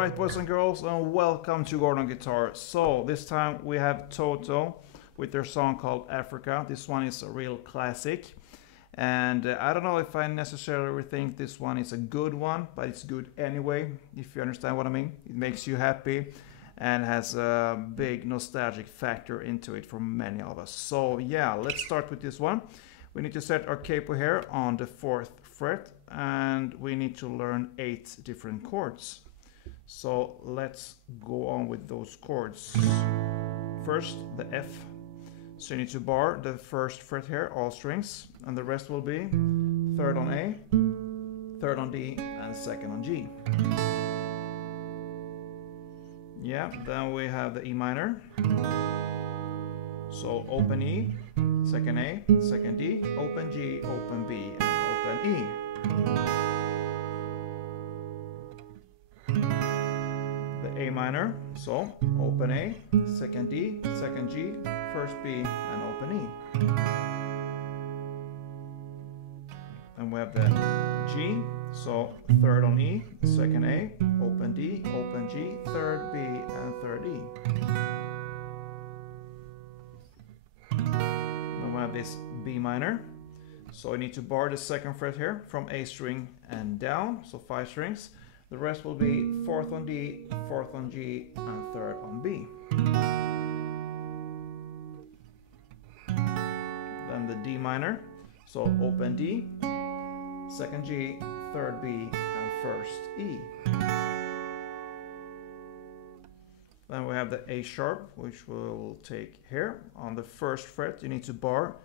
Alright, boys and girls, and welcome to Gordon Guitar. So this time we have Toto with their song called Africa. This one is a real classic, and I don't know if I necessarily think this one is a good one, but it's good anyway, if you understand what I mean. It makes you happy and has a big nostalgic factor into it for many of us. So yeah, let's start with this one. We need to set our capo here on the 4th fret, and we need to learn 8 different chords. So let's go on with those chords. First, the F. So you need to bar the 1st fret here, all strings, and the rest will be 3rd on A, 3rd on D, and 2nd on G. Yeah, then we have the E minor. So open E, 2nd A, 2nd D, open G, open B, and open E. A minor, so open A, 2nd D, 2nd G, 1st B, and open E. And we have the G, so 3rd on E, 2nd A, open D, open G, 3rd B, and 3rd E. Then we have this B minor, so you need to bar the 2nd fret here from A string and down, so 5 strings. The rest will be 4th on D, 4th on G, and 3rd on B. Then the D minor, so open D, 2nd G, 3rd B, and 1st E. Then we have the A sharp, which we'll take here. On the 1st fret, you need to bar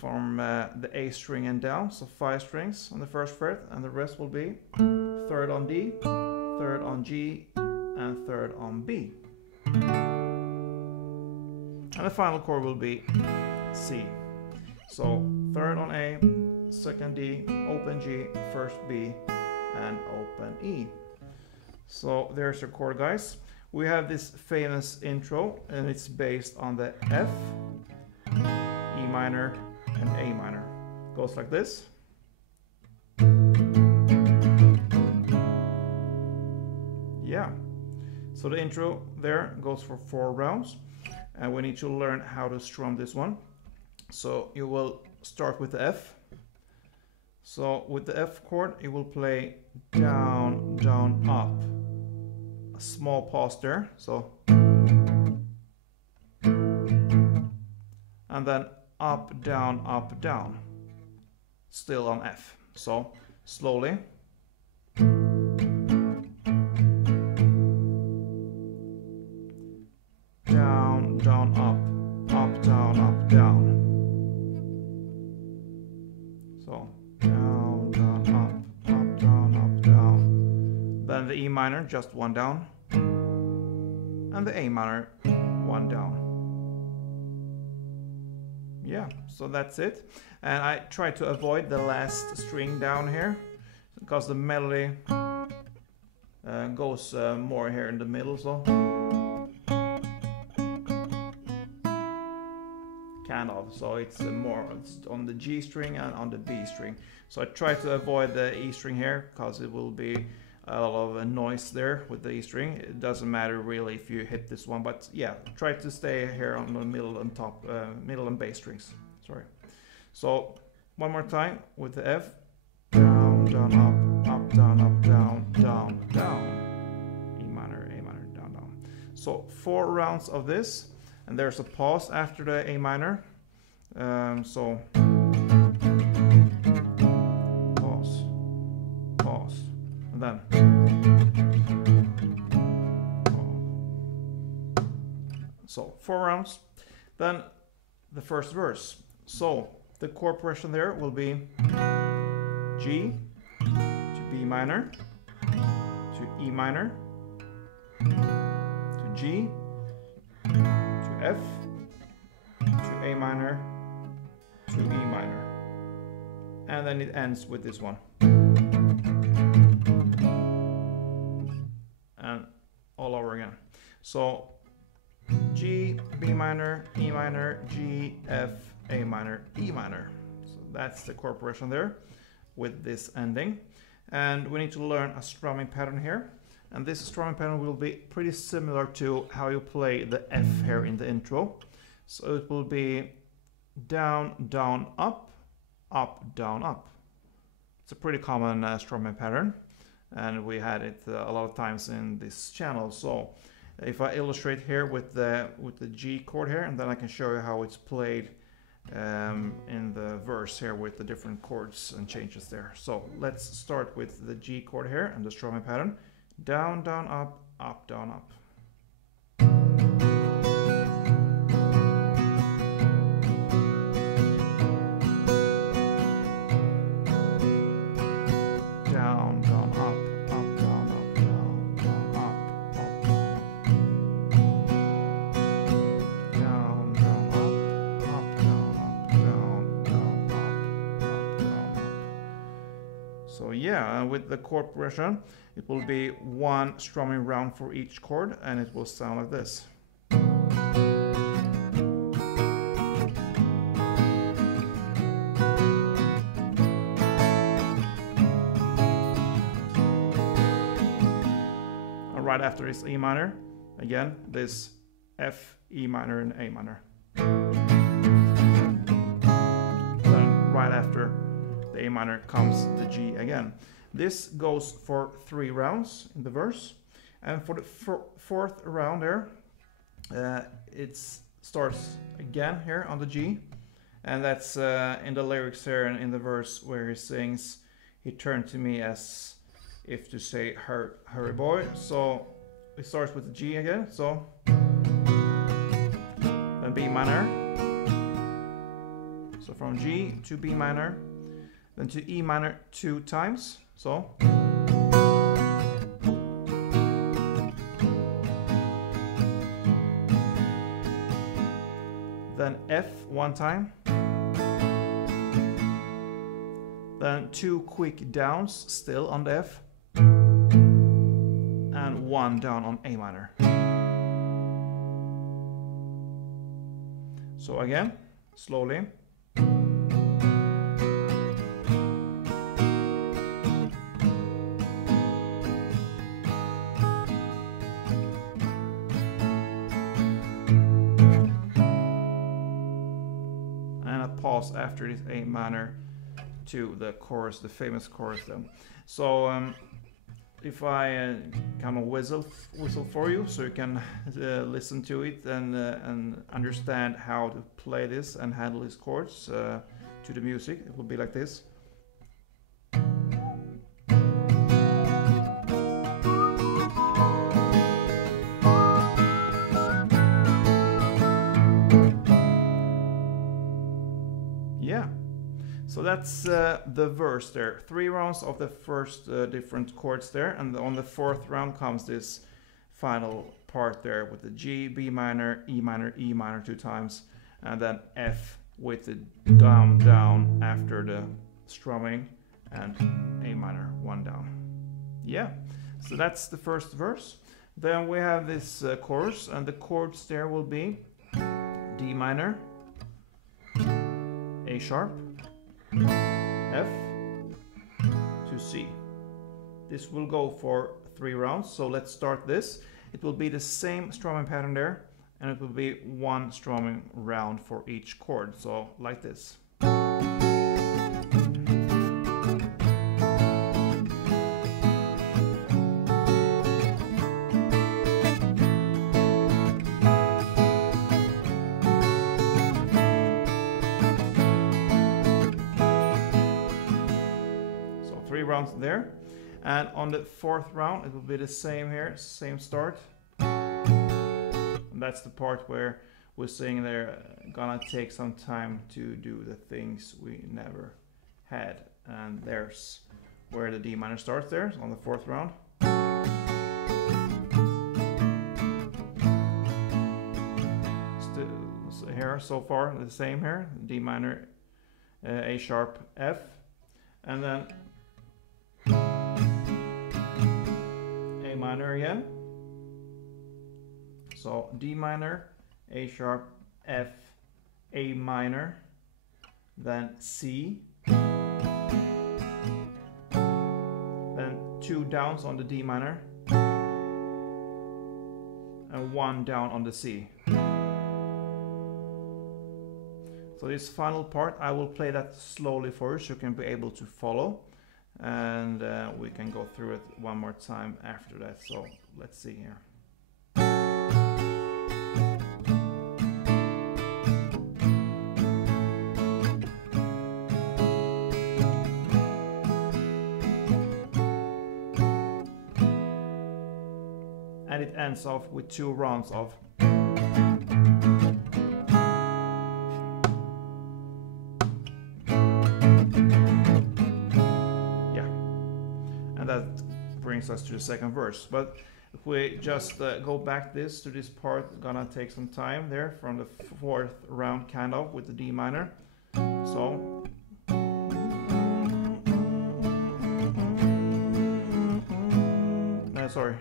from the A string and down, so 5 strings on the 1st fret, and the rest will be 3rd on D, 3rd on G, and 3rd on B. And the final chord will be C. So 3rd on A, 2nd D, open G, 1st B, and open E. So there's your chord, guys. We have this famous intro, and it's based on the F, E minor, and A minor. Goes like this. Yeah, so the intro there goes for 4 rounds, and we need to learn how to strum this one. So you will start with the F. So with the F chord, you will play down, down, up. A small pause there, so. And then up, down, still on F. So slowly. Down, down, up, down, down. So down, down, up, down, down. Then the E minor, just 1 down. And the A minor, 1 down. Yeah, so that's it. And I try to avoid the last string down here, because the melody goes more here in the middle, so. Kind of, so it's more on the G string and on the B string. So I try to avoid the E string here, because it will be a lot of noise there with the E string. It doesn't matter really if you hit this one, but yeah, try to stay here on the middle and top, middle and bass strings. Sorry. So one more time with the F. Down, down, up, down, down, down. E minor, A minor, down, down. So 4 rounds of this. And there's a pause after the A minor. So pause, pause, and then pause. So 4 rounds. Then the first verse. So the chord progression there will be G to B minor, to E minor, to G, F, to A minor, to E minor, and then it ends with this one, and all over again. So G, B minor, E minor, G, F, A minor, E minor. So that's the chord progression there with this ending. And we need to learn a strumming pattern here. and this strumming pattern will be pretty similar to how you play the F here in the intro. So it will be down, down, up, up, down, up. It's a pretty common strumming pattern, and we had it a lot of times in this channel. So if I illustrate here with the G chord here, and then I can show you how it's played in the verse here with the different chords and changes there. So let's start with the G chord here and the strumming pattern. Down, down, up, up, down, up. Down, down, up, up, down, up, down, down, up, up, down, down, up, down, up, down, down, up, down, up. So yeah, with the chord progression, it will be one strumming round for each chord, and it will sound like this. And right after this E minor, again, this F, E minor, and A minor. Then right after the A minor comes the G again. This goes for 3 rounds in the verse, and for the fourth round there, it starts again here on the G, and that's in the lyrics here and in the verse where he sings, "He turned to me as if to say, hurry boy." So it starts with the G again, so then B minor, so from G to B minor, then to E minor 2 times. So then F 1 time, then 2 quick downs still on the F, and 1 down on A minor. So again, slowly. Pause after this A minor to the chorus, the famous chorus then. So if I kind of whistle for you, so you can listen to it and understand how to play this and handle these chords to the music, it will be like this. Yeah, so that's the verse there. 3 rounds of the first different chords there, and on the 4th round comes this final part there with the G, B minor, E minor, E minor 2 times, and then F with the down, down after the strumming, and A minor 1 down. Yeah, so that's the first verse. Then we have this chorus, and the chords there will be D minor, A sharp, F to C. This will go for 3 rounds, so let's start this. It will be the same strumming pattern there, and it will be 1 strumming round for each chord, so like this. Rounds there, and on the 4th round it will be the same here, same start, and that's the part where we're saying they're gonna take some time to do the things we never had, and there's where the D minor starts there on the 4th round. Still here so far the same here, D minor, A sharp, F, and then A minor again. So D minor, A sharp, F, A minor, then C, then 2 downs on the D minor, and 1 down on the C. So this final part, I will play that slowly for you so you can be able to follow, and we can go through it one more time after that. So let's see here. And it ends off with 2 rounds of. Yeah, and that brings us to the second verse. But if we just go back to this part, gonna take some time there from the 4th round kind of with the D minor. So no, sorry.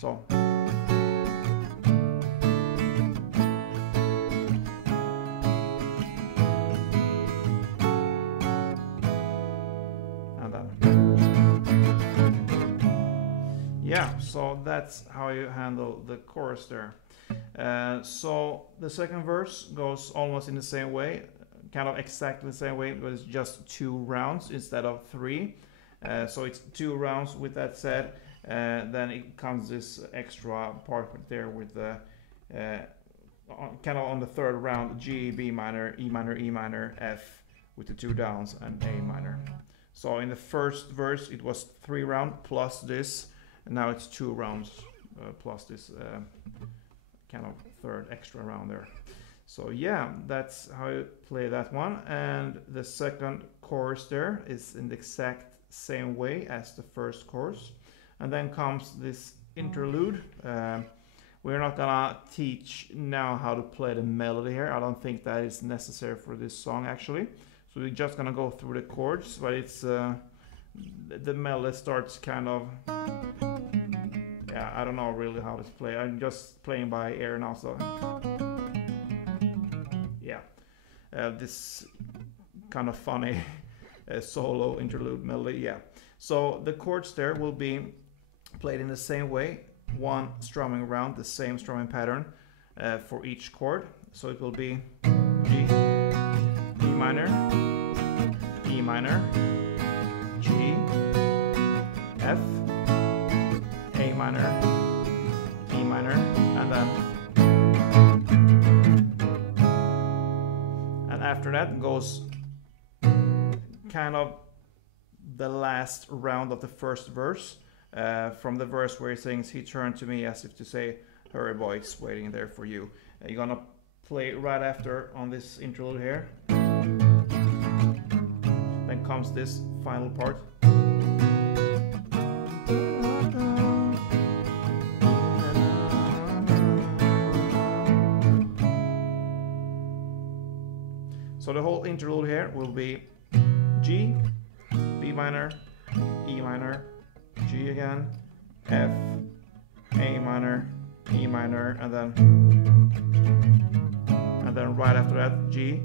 So and then yeah, so that's how you handle the chorus there. So the second verse goes almost in the same way, kind of exactly the same way, but it's just 2 rounds instead of 3. So it's 2 rounds. With that said, then it comes this extra part there with the kind of on the 3rd round, G, B minor, E minor, E minor, F with the 2 downs, and A minor. So in the first verse it was 3 rounds plus this, and now it's 2 rounds plus this kind of 3rd extra round there. So yeah, that's how you play that one. And the second chorus there is in the exact same way as the first chorus. And then comes this interlude. We're not gonna teach now how to play the melody here. I don't think that is necessary for this song actually. So we're just gonna go through the chords, but it's the melody starts kind of, yeah, I don't know really how to play. I'm just playing by ear now, so yeah, this kind of funny solo interlude melody, yeah. So the chords there will be played in the same way, 1 strumming round, the same strumming pattern for each chord. So it will be G, E minor, E minor, G, F, A minor, E minor, and after that goes kind of the last round of the first verse, from the verse where he sings, "He turned to me as if to say, hurry boy, it's waiting there for you." You're gonna play right after on this interlude here. Then comes this final part. So the whole interlude here will be G, B minor, E minor, G again, F, A minor, E minor, and then right after that G,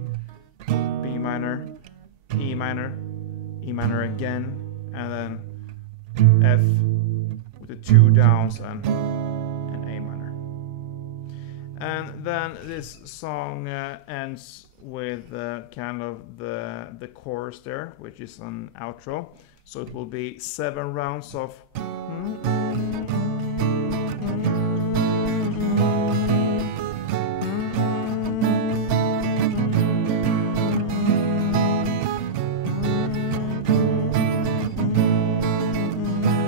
B minor, E minor, E minor again, and then F with the 2 downs and A minor. And then this song ends with kind of the chorus there, which is an outro. So it will be 7 rounds of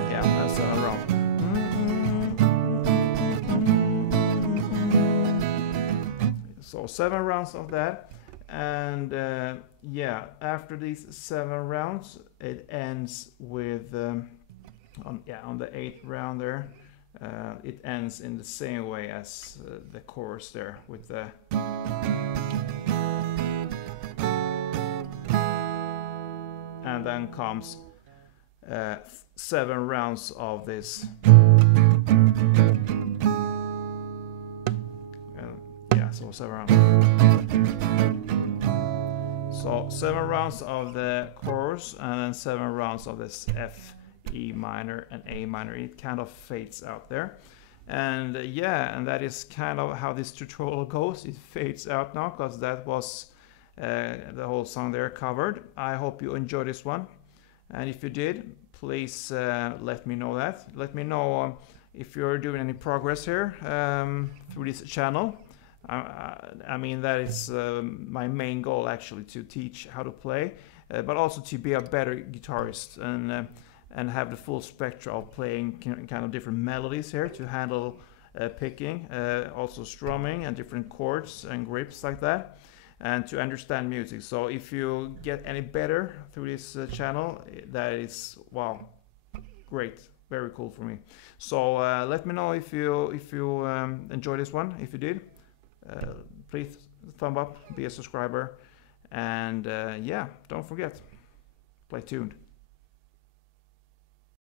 yeah, that's 7 rounds. So 7 rounds of that. And yeah, after these 7 rounds, it ends with on the 8th round there. It ends in the same way as the chorus there, with the and then comes 7 rounds of this. Yeah, so 7 rounds. So 7 rounds of the chorus and then 7 rounds of this F, E minor and A minor. It kind of fades out there. And yeah, and that is kind of how this tutorial goes. It fades out now because that was the whole song there covered. I hope you enjoyed this one. And if you did, please let me know that. Let me know if you're doing any progress here through this channel. I mean, that is my main goal, actually, to teach how to play, but also to be a better guitarist and have the full spectrum of playing kind of different melodies here to handle picking, also strumming and different chords and grips like that, and to understand music. So if you get any better through this channel, that is, wow, great, very cool for me. So let me know if you enjoyed this one. If you did, please thumb up, be a subscriber, and yeah, don't forget, play tuned.